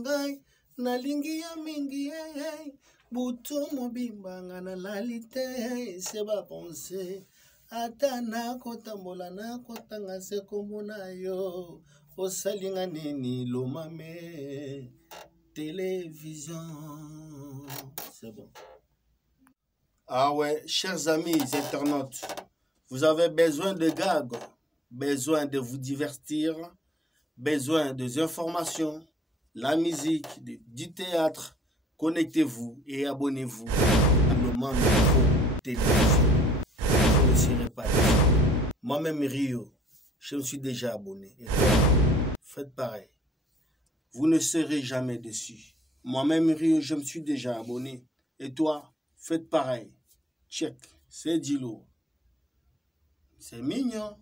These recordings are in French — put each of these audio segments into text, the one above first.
nangai nalingi ya mingi butu mobimba ngana lalite se ba penser ata na kotambola na kotanga se komona yo osalinga nini lomame télévision. C'est bon. Ah ouais, chers amis internautes, vous avez besoin de gags, besoin de vous divertir, besoin des informations, la musique, du théâtre. Connectez-vous et abonnez-vous à Lomame Télévision. Je ne serai pas déçu. Moi-même Rio, je me suis déjà abonné. Et toi, faites pareil. Vous ne serez jamais déçus. Moi-même Rio, je me suis déjà abonné. Et toi, faites pareil. Check, c'est Dilo. C'est mignon.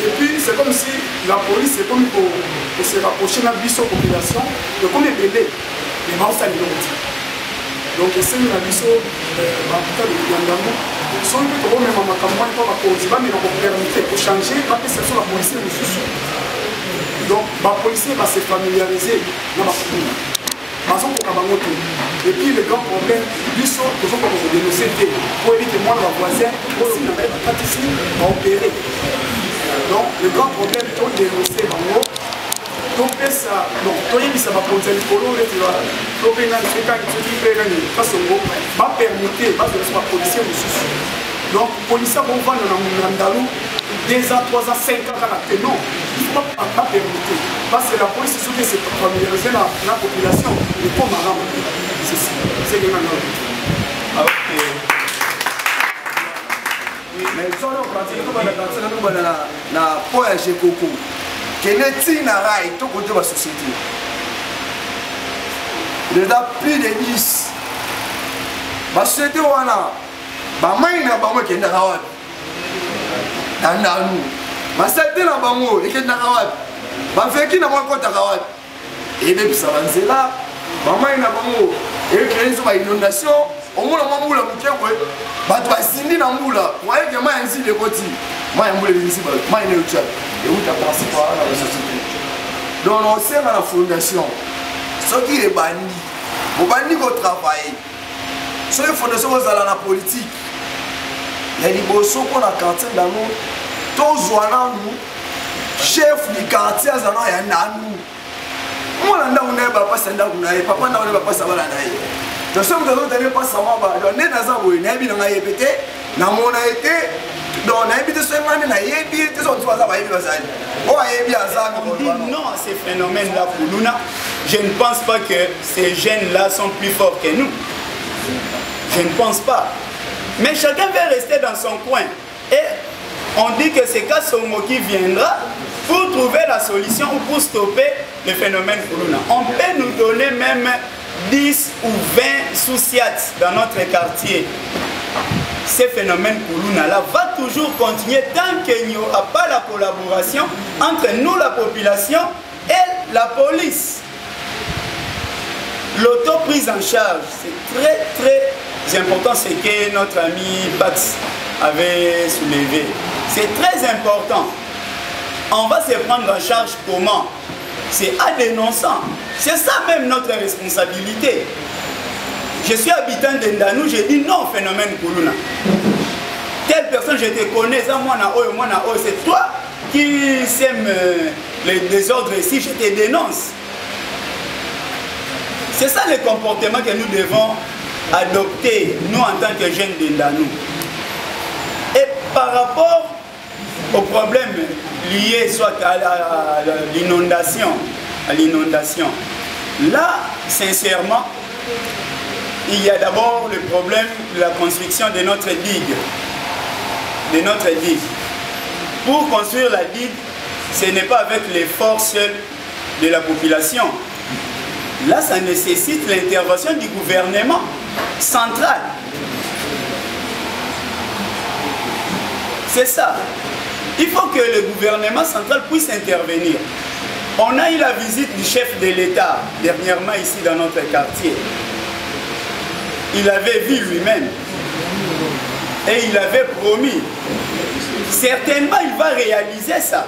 Et puis c'est comme si la police est comme pour se rapprocher de la population, de comme les bébés, les morts ça les donc c'est une abisso sont plutôt même en campagne pour la police, mais on peut permettre pour changer parce que c'est sur la police donc la police va se familiariser dans la commune. Et puis le grand problème, ils sont toujours comme vous dénoncer pour éviter moi le voisin, pour opérer. Donc le grand problème, c'est de dénoncer en haut. Donc ça, donc ça va poser le colon, le va permettre, va policier aussi. Donc les policiers vont vendre dans Andalou 2 ans, 3 ans, 5 ans à la télé. Non, il ne faut pas permettre. Parce que la police, c'est ce qui s'est familiarisé la population. Il faut marrer. C'est ça. C'est ce que nous avons. Mais si on pratique na poya jekoko keneti na rai to côté la société déjà plus de 10 ba société wana ba mai na ba mo kenda kawa nanu ba société na bango ekenda kawa ba feki na mo kota kawa ebe bisabanzela ba mai na bango ekrenzo ba inondation omona mambula mukengwe bato basindi na mbula waye ke mai nzi de koti mai mbula nzi ba mai ne ucha et où ta pensé quoi dans la société donc on sert à la fondation ce qui est bandi au bandi ko travailler so une fondation aux à la politique il y a des bosso pour la quartier dans nous tous zoana nous chef du quartier azana ya nanu moi nda on est pas senda kuna papa nda on est pas ça bala naye je sais que vous n'avez pas ça, mais vous n'avez pas été, dans mon été, dans l'habité seulement, il y a des gens qui ont dit non à ces phénomènes-là pour nous. Je ne pense pas que ces jeunes-là sont plus forts que nous. Je ne pense pas. Mais chacun va rester dans son coin. Et on dit que c'est Kassomo qui viendra pour trouver la solution ou pour stopper le phénomène pour nous. On peut nous donner même 10 ou 20 sous-siats dans notre quartier. Ce phénomène Koulouna-là va toujours continuer tant qu'il n'y aura pas la collaboration entre nous, la population, et la police. L'auto-prise en charge, c'est très très important, ce que notre ami Bax avait soulevé. C'est très important. On va se prendre en charge comment? C'est à dénonçant. C'est ça même notre responsabilité. Je suis habitant d'Endanou, j'ai dit non au phénomène Koulouna. Telle personne, je te connais, c'est toi qui sème les désordres ici, je te dénonce. C'est ça le comportement que nous devons adopter, nous en tant que jeunes d'Endanou. Et par rapport aux problèmes liés soit à l'inondation, là, sincèrement, il y a d'abord le problème de la construction de notre digue. Pour construire la digue, ce n'est pas avec les forces de la population. Là, ça nécessite l'intervention du gouvernement central. C'est ça. Il faut que le gouvernement central puisse intervenir. On a eu la visite du chef de l'État dernièrement ici dans notre quartier. Il avait vu lui-même et il avait promis certainement il va réaliser ça.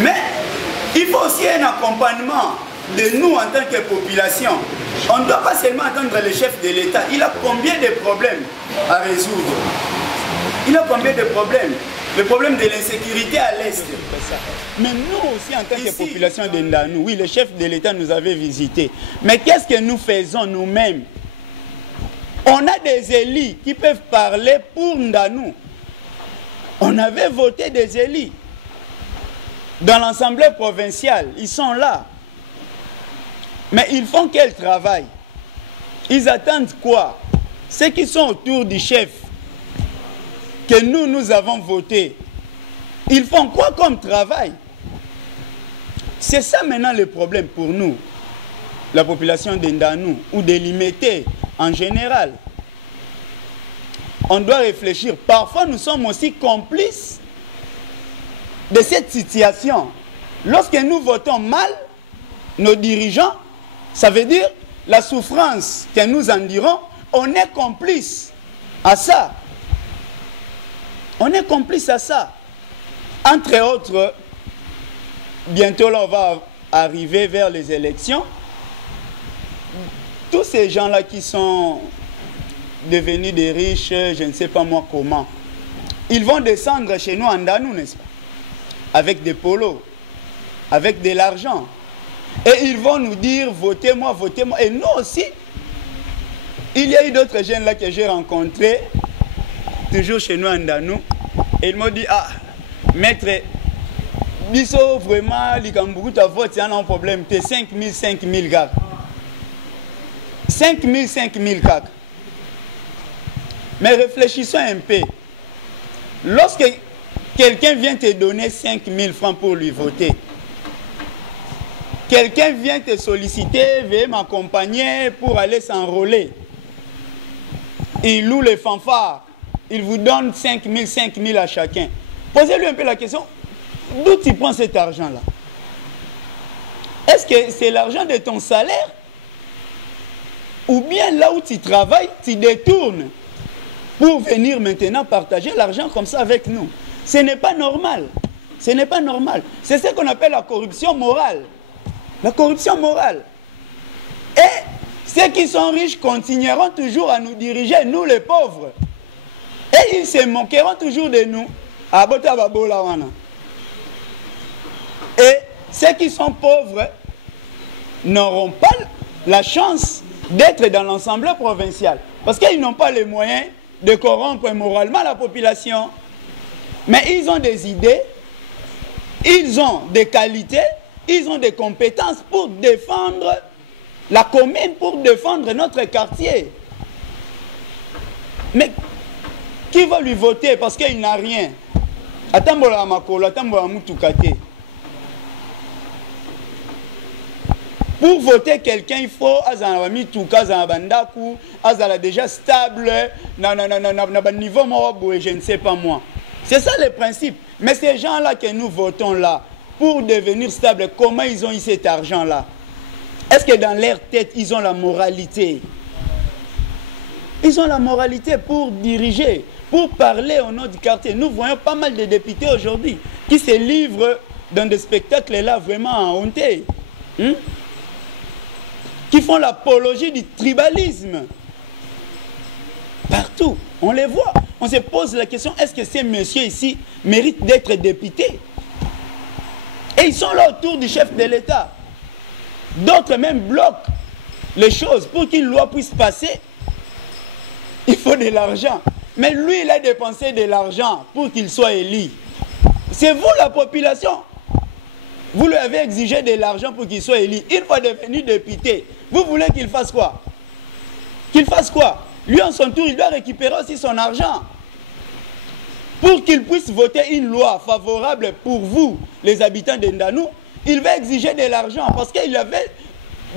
Mais il faut aussi un accompagnement de nous en tant que population. On ne doit pas seulement attendre le chef de l'État. Il a combien de problèmes à résoudre? Il a combien de problèmes? Le problème de l'insécurité à l'Est. Mais nous aussi, en tant que population de Ndanou, oui, le chef de l'État nous avait visité. Mais qu'est-ce que nous faisons nous-mêmes? On a des élus qui peuvent parler pour Ndanou. On avait voté des élus dans l'Assemblée provinciale. Ils sont là. Mais ils font quel travail? Ils attendent quoi? Ceux qui sont autour du chef que nous avons voté, ils font quoi comme travail? C'est ça maintenant le problème pour nous, la population de Ndanou ou de Limete en général. On doit réfléchir. Parfois, nous sommes aussi complices de cette situation. Lorsque nous votons mal, nos dirigeants, ça veut dire la souffrance que nous endurons, on est complice à ça. On est complice à ça. Entre autres, bientôt là, on va arriver vers les élections. Tous ces gens-là qui sont devenus des riches, je ne sais pas moi comment, ils vont descendre chez nous en Ndanou, n'est-ce pas? Avec des polos, avec de l'argent. Et ils vont nous dire, votez-moi, votez-moi. Et nous aussi, il y a eu d'autres jeunes là que j'ai rencontrés, toujours chez nous en Ndanou. Et ils m'ont dit, ah, maître, biso vraiment, l'Ikambougou, ta vote, c'est un problème. T'es 5 000 gars. 5 000 gars. Mais réfléchissons un peu. Lorsque quelqu'un vient te donner 5 000 francs pour lui voter, quelqu'un vient te solliciter, veuillez m'accompagner pour aller s'enrôler. Il loue les fanfares. Il vous donne 5 000 à chacun. Posez-lui un peu la question, d'où tu prends cet argent-là? Est-ce que c'est l'argent de ton salaire? Ou bien là où tu travailles, tu détournes pour venir maintenant partager l'argent comme ça avec nous? Ce n'est pas normal. Ce n'est pas normal. C'est ce qu'on appelle la corruption morale. La corruption morale. Et ceux qui sont riches continueront toujours à nous diriger, nous les pauvres. Et ils se moqueront toujours de nous. Et ceux qui sont pauvres n'auront pas la chance d'être dans l'Assemblée provinciale. Parce qu'ils n'ont pas les moyens de corrompre moralement la population. Mais ils ont des idées, ils ont des qualités, ils ont des compétences pour défendre la commune, pour défendre notre quartier. Mais qui va lui voter parce qu'il n'a rien? Atambola makolo, atambola mutukate. Pour voter quelqu'un, il faut azala mituka, azala bandaku, azala déjà stable, na niveau morobo, je ne sais pas moi. C'est ça le principe. Mais ces gens-là que nous votons là, pour devenir stable, comment ils ont eu cet argent-là? Est-ce que dans leur tête, ils ont la moralité? Ils ont la moralité pour diriger, pour parler au nom du quartier. Nous voyons pas mal de députés aujourd'hui qui se livrent dans des spectacles là vraiment en honte. Qui font l'apologie du tribalisme. Partout, on les voit. On se pose la question, est-ce que ces messieurs ici méritent d'être députés? Et ils sont là autour du chef de l'État. D'autres même bloquent les choses pour qu'une loi puisse passer. Il faut de l'argent. Mais lui, il a dépensé de l'argent pour qu'il soit élu. C'est vous, la population. Vous lui avez exigé de l'argent pour qu'il soit élu. Une fois devenu député, vous voulez qu'il fasse quoi? Qu'il fasse quoi? Lui, en son tour, il doit récupérer aussi son argent. Pour qu'il puisse voter une loi favorable pour vous, les habitants de Ndanou, il va exiger de l'argent parce qu'il avait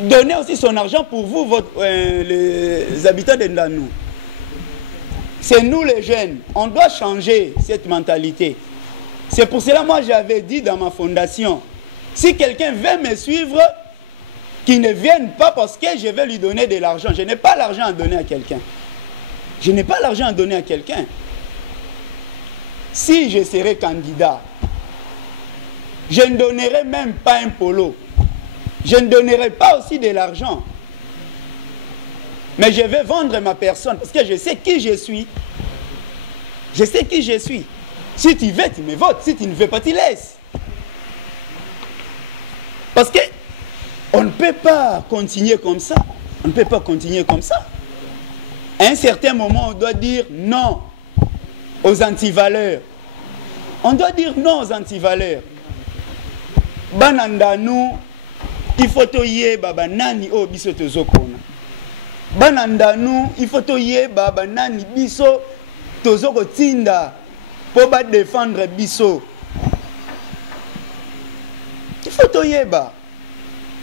donné aussi son argent pour vous, les habitants de Ndanou. C'est nous les jeunes, on doit changer cette mentalité. C'est pour cela moi j'avais dit dans ma fondation, si quelqu'un veut me suivre, qu'il ne vienne pas parce que je vais lui donner de l'argent. Je n'ai pas l'argent à donner à quelqu'un. Je n'ai pas l'argent à donner à quelqu'un. si je serais candidat, je ne donnerais même pas un polo. Je ne donnerais pas aussi de l'argent. Mais je vais vendre ma personne parce que je sais qui je suis. Je sais qui je suis. Si tu veux, tu me votes. Si tu ne veux pas, tu laisses. Parce que on ne peut pas continuer comme ça. On ne peut pas continuer comme ça. À un certain moment, on doit dire non aux antivaleurs. On doit dire non aux antivaleurs. Banandanu, il faut toyer baba nani o biso tozokona. Banandanu, il faut toyer baba nani biso tozoko tinda pour ba défendre biso. Il faut toyer ba.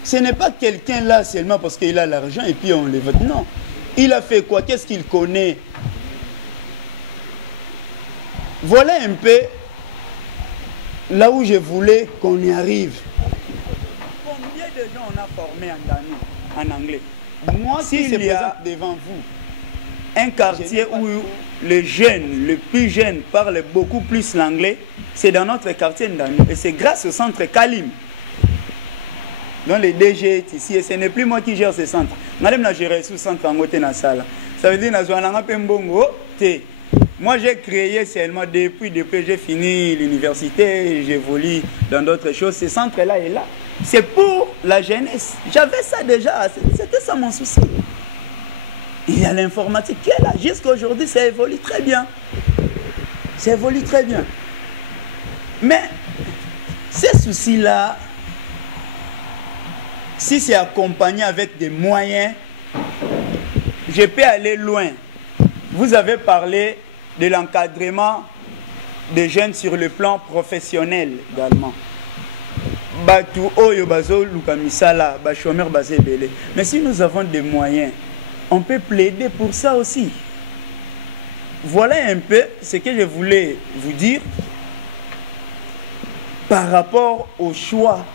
Ce n'est pas quelqu'un là seulement parce qu'il a l'argent et puis on le vote. Non. Il a fait quoi? Qu'est-ce qu'il connaît? Voilà un peu là où je voulais qu'on y arrive. Combien de gens on a formé en anglais? Moi, si je présente devant vous un quartier où les jeunes, les plus jeunes parlent beaucoup plus l'anglais, c'est dans notre quartier Ndanu. Et c'est grâce au centre Kalim. Donc les DG est ici et ce n'est plus moi qui gère ce centre. Je gère ce centre en côté Nassala. Ça veut dire que moi j'ai créé seulement depuis j'ai fini l'université, j'évolue dans d'autres choses. Ce centre-là est là. C'est pour la jeunesse. J'avais ça déjà. C'était ça mon souci. Il y a l'informatique qui est là. Jusqu'à aujourd'hui, ça évolue très bien. Ça évolue très bien. Mais ces soucis-là, si c'est accompagné avec des moyens, je peux aller loin. Vous avez parlé de l'encadrement des jeunes sur le plan professionnel également. Mais si nous avons des moyens, on peut plaider pour ça aussi. Voilà un peu ce que je voulais vous dire par rapport au choix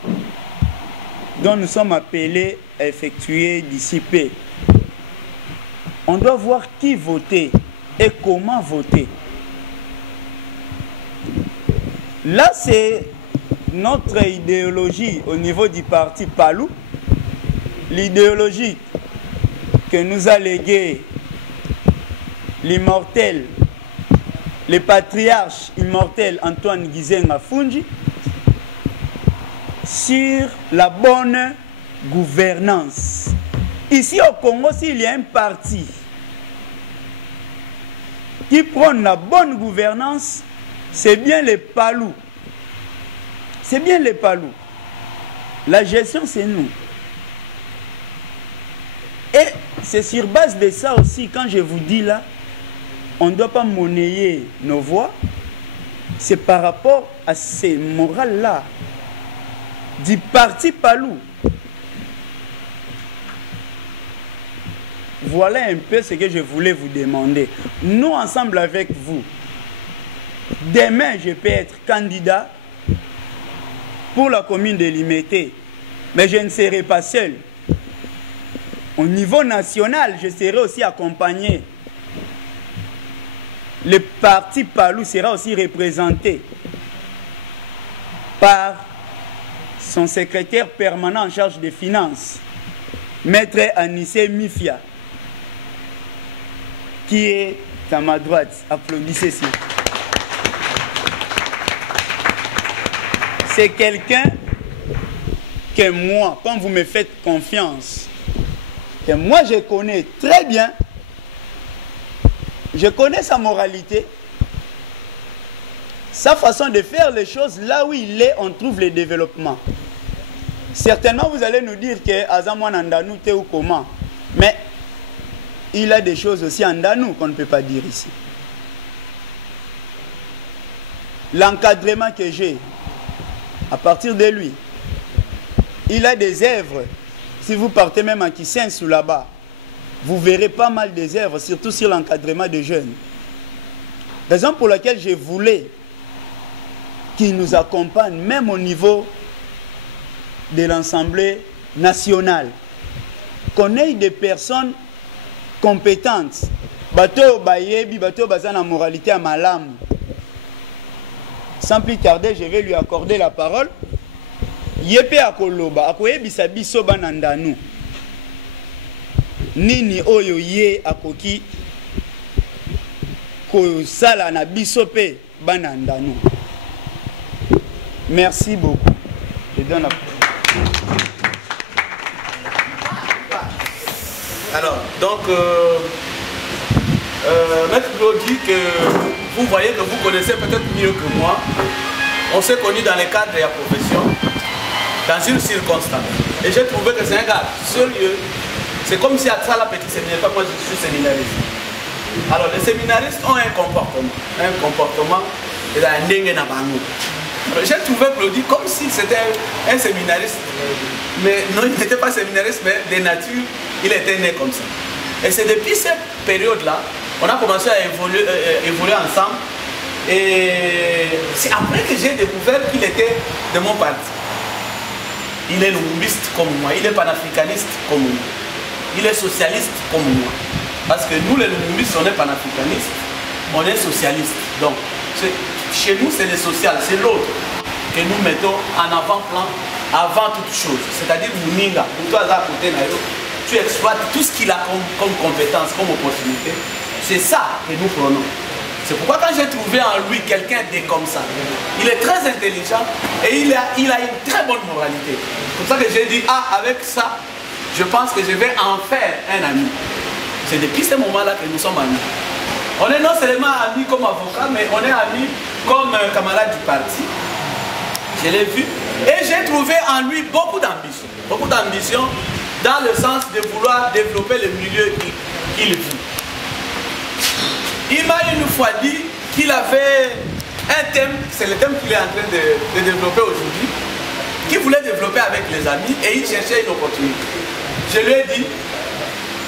dont nous sommes appelés à effectuer d'ici peu. On doit voir qui voter et comment voter. Là, c'est notre idéologie au niveau du parti Palou, l'idéologie que nous a légué l'immortel, le patriarche immortel Antoine Gizenga Fungi, sur la bonne gouvernance. Ici au Congo, s'il y a un parti qui prône la bonne gouvernance, c'est bien les Palous. C'est bien les Palous. La gestion, c'est nous. Et c'est sur base de ça aussi, quand je vous dis là, on ne doit pas monnayer nos voix. C'est par rapport à ces morales-là du parti Palou. Voilà un peu ce que je voulais vous demander. Nous, ensemble avec vous, demain, je peux être candidat pour la commune de Limete, mais je ne serai pas seul. Au niveau national, je serai aussi accompagné. Le parti Palou sera aussi représenté par son secrétaire permanent en charge des finances, Maître Anissé Mifia, qui est à ma droite. Applaudissez-y. C'est quelqu'un que moi, quand vous me faites confiance, que moi je connais très bien, je connais sa moralité, sa façon de faire les choses. Là où il est, on trouve le développement. Certainement, vous allez nous dire que Azamouan Andanu, t'es ou comment. Mais il a des choses aussi en Andanu qu'on ne peut pas dire ici. L'encadrement que j'ai, à partir de lui, il a des œuvres. Si vous partez même à Kissensu là-bas, vous verrez pas mal des œuvres, surtout sur l'encadrement des jeunes. Raison pour laquelle je voulais qu'il nous accompagne, même au niveau de l'Assemblée nationale. Qu'on ait des personnes compétentes. Bateau bayebi, bateau bazana moralité à malam. sans plus tarder, je vais lui accorder la parole. Yepe akoloba, akoyebisa biso banandanu. Nini oyo ye akoki ko sala na biso pe banandanu. Merci beaucoup. Je donne la parole. Alors, donc, Maître Claude dit que vous voyez que vous connaissez peut-être mieux que moi. On s'est connus dans le cadre de la profession, dans une circonstance. Et j'ai trouvé que c'est un gars sérieux. C'est comme si à ça la petite séminaire, pas moi je suis séminariste. Alors, les séminaristes ont un comportement. Et un dengue na bango. J'ai trouvé Claudie comme si c'était un séminariste, mais non, il n'était pas séminariste, mais de nature, il était né comme ça. Et c'est depuis cette période-là, on a commencé à évoluer ensemble. Et c'est après que j'ai découvert qu'il était de mon parti. Il est lumumbiste comme moi, il est panafricaniste comme moi, il est socialiste comme moi. Parce que nous, les lumumbistes, on est panafricanistes, on est socialistes. Donc, chez nous, c'est le social, c'est l'autre que nous mettons en avant-plan avant toute chose. C'est-à-dire, Mouninga, pour toi, à côté, tu exploites tout ce qu'il a comme compétence, comme opportunité. C'est ça que nous prenons. C'est pourquoi quand j'ai trouvé en lui quelqu'un de comme ça, il est très intelligent et il a une très bonne moralité. C'est pour ça que j'ai dit, avec ça, je pense que je vais en faire un ami. C'est depuis ce moment-là que nous sommes amis. On est non seulement amis comme avocat, mais on est amis comme camarades du parti. Je l'ai vu. Et j'ai trouvé en lui beaucoup d'ambition. Beaucoup d'ambition dans le sens de vouloir développer le milieu qu'il vit. Il m'a une fois dit qu'il avait un thème, c'est le thème qu'il est en train de développer aujourd'hui, qu'il voulait développer avec les amis et il cherchait une opportunité. Je lui ai dit,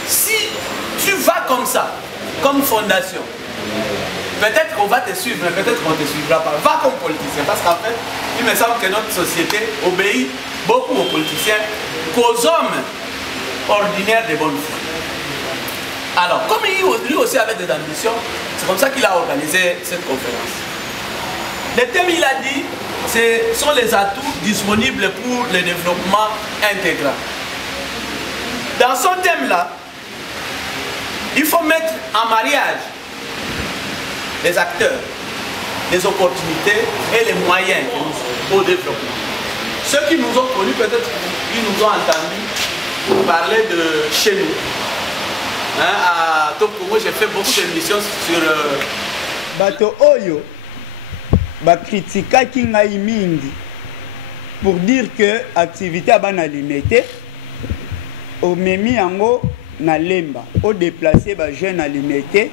si tu vas comme ça, comme fondation, peut-être qu'on va te suivre, mais peut-être qu'on ne te suivra pas. Va comme politicien, parce qu'en fait, il me semble que notre société obéit beaucoup aux politiciens qu'aux hommes ordinaires de bonne foi. Alors, comme lui aussi avait des ambitions, c'est comme ça qu'il a organisé cette conférence. Le thème, il a dit, ce sont les atouts disponibles pour le développement intégral. Dans son thème-là, il faut mettre en mariage les acteurs, les opportunités et les moyens au développement. Ceux qui nous ont connus, peut-être, ils nous ont entendus parler de chez nous. À Tokongo, j'ai fait beaucoup d'émissions sur... Bato Oyo, ba critica ki ngai mingi pour dire que l'activité a bana limité, au memi yango na lemba, au déplacer ba jeune à limité,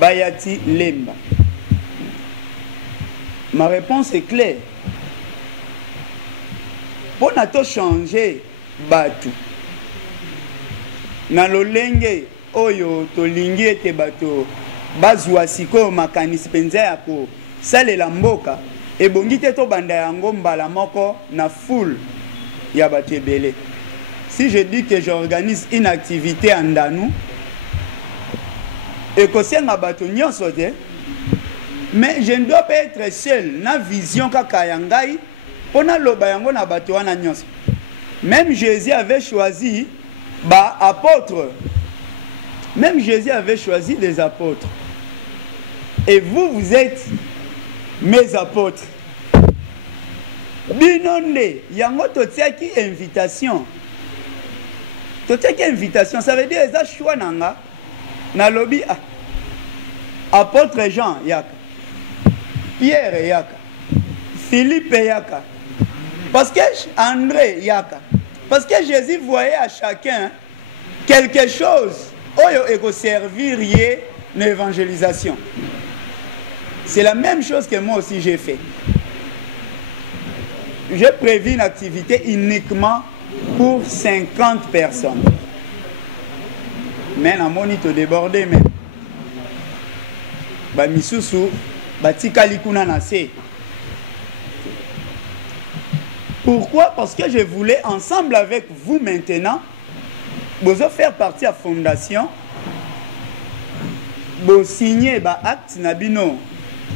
bayati lemba. Ma réponse est claire. Pour nato changer batu, na lolenge oyo tolingi ete bato bazwa sikoyo makanisi penza ya ko salela mboka ebongi te to banda yango mbala moko na foule ya bato ebele. Si je dis que j'organise une activité en Danou, ekosenga bato nyonso te, mais je ne dois pas être seul na vision kaka ya ngai pona loba yango na bato wana nyonso. Même Jésus avait choisi ba apôtres. Même Jésus avait choisi des apôtres. Et vous, vous êtes mes apôtres. Binonde, yango totiaki invitation. Totiaki invitation, ça veut dire eza choix nanga. Na lobi apôtre Jean yaka. Pierre yaka. Philippe yaka. Parce que André yaka. Parce que Jésus voyait à chacun quelque chose oyo eko servir yé l'évangélisation. C'est la même chose que moi aussi j'ai fait. J'ai prévu une activité uniquement pour 50 personnes. Mais la monite débordé même. Ba misusu batikali kuna na se. Pourquoi? Parce que je voulais ensemble avec vous maintenant vous faire partie à fondation, vous signer ba acte nabino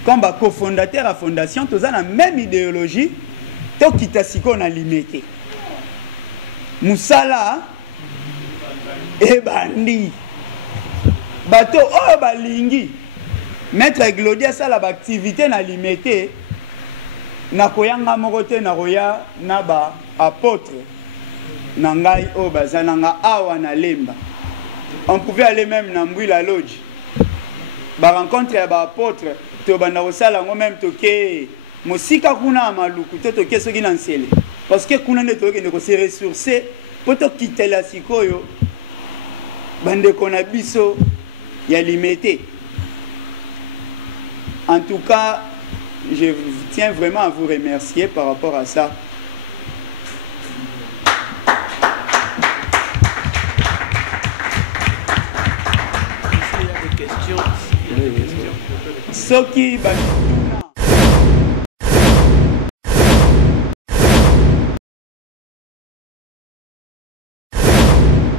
comme cofondateur à fondation, tous ont la même idéologie, tout qui t'a si qu'on a limité. Moussala et bandi. Bateau, oh balingi. Maître Glodia, ça l'activité n'a limité. Na koyanga morote na roya na ba apôtre. Nangai oh bazananga awa na lemba. On pouvait aller même dans la lodge. Ba rencontre ya ba apôtre. To banda osala ngo même toke mosika kuna amaluku to toke soki na nsele. Parce que kuna ne toke ne ko se ressourcer poto kitela sikoyo. Bande kona biso ya limité. En tout cas, je tiens vraiment à vous remercier par rapport à ça. Il y a des questions. Ce qui